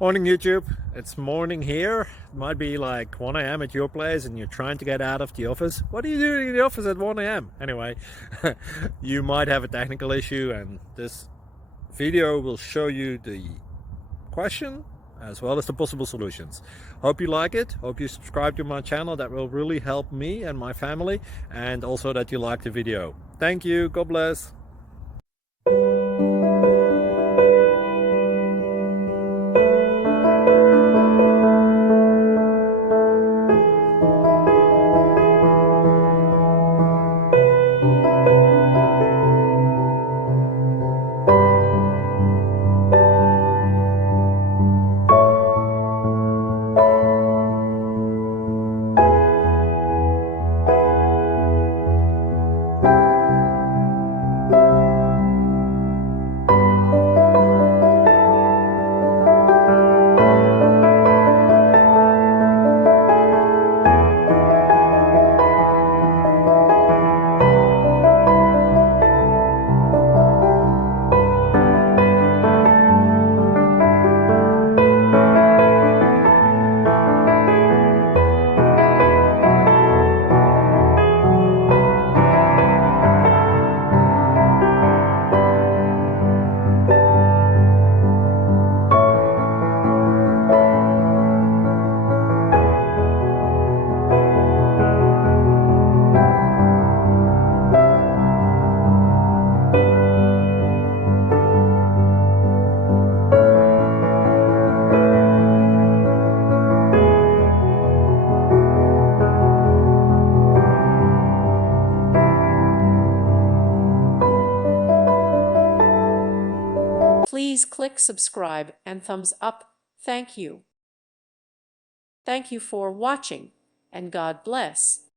Morning YouTube, it's morning here. It might be like 1 a.m. at your place and you're trying to get out of the office. What are you doing in the office at 1 a.m.? Anyway, you might have a technical issue and this video will show you the question as well as the possible solutions. Hope you like it, hope you subscribe to my channel. That will really help me and my family, and also that you like the video. Thank you, God bless. Please click subscribe and thumbs up. Thank you. Thank you for watching, and God bless.